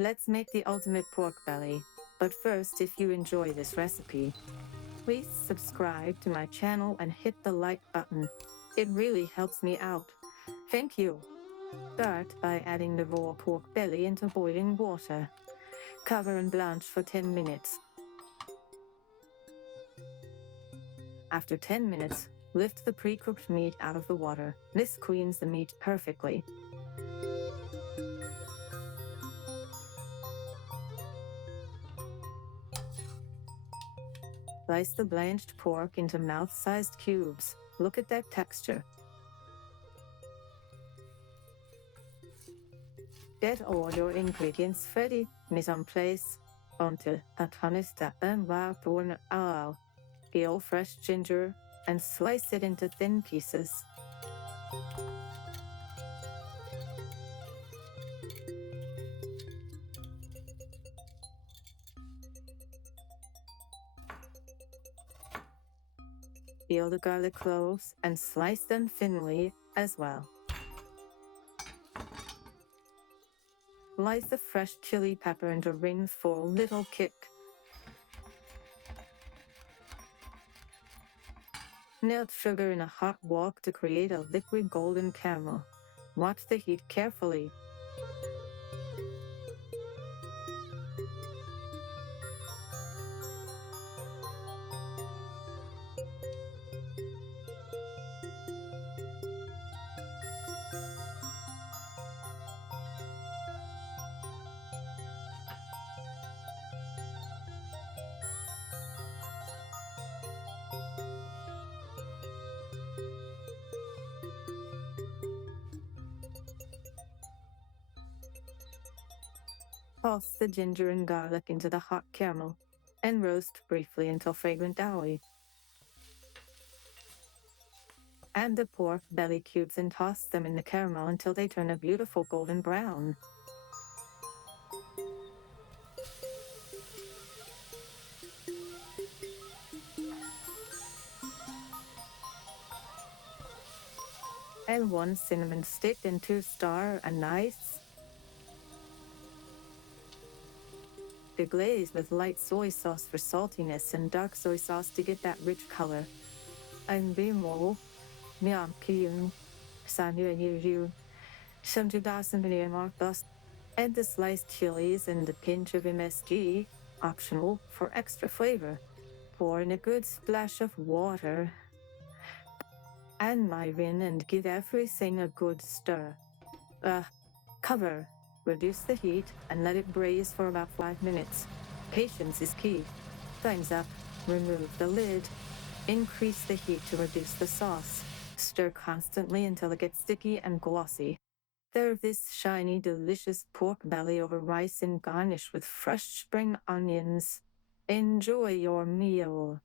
Let's make the ultimate pork belly. But first, if you enjoy this recipe, please subscribe to my channel and hit the like button. It really helps me out. Thank you. Start by adding the raw pork belly into boiling water. Cover and blanch for 10 minutes. After 10 minutes, lift the pre-cooked meat out of the water. This cleans the meat perfectly. Slice the blanched pork into mouth-sized cubes. Look at that texture. Get all your ingredients ready. Mise en place. Until anise tappen va tourne au. Peel fresh ginger and slice it into thin pieces. Peel the garlic cloves and slice them thinly as well. Slice the fresh chili pepper into rings for a little kick. Melt sugar in a hot wok to create a liquid golden caramel. Watch the heat carefully. Toss the ginger and garlic into the hot caramel and roast briefly until fragrant downy. Add the pork belly cubes and toss them in the caramel until they turn a beautiful golden brown. Add 1 cinnamon stick and 2 star anise. The glaze with light soy sauce for saltiness and dark soy sauce to get that rich color. And be more. Miam Kiyun, Sanu and Yu, some 2000 million thus. Add the sliced chilies and a pinch of MSG, optional for extra flavor. Pour in a good splash of water. Add mirin and give everything a good stir. Cover. Reduce the heat and let it braise for about 5 minutes. Patience is key. Time's up. Remove the lid. Increase the heat to reduce the sauce. Stir constantly until it gets sticky and glossy. Serve this shiny, delicious pork belly over rice and garnish with fresh spring onions. Enjoy your meal.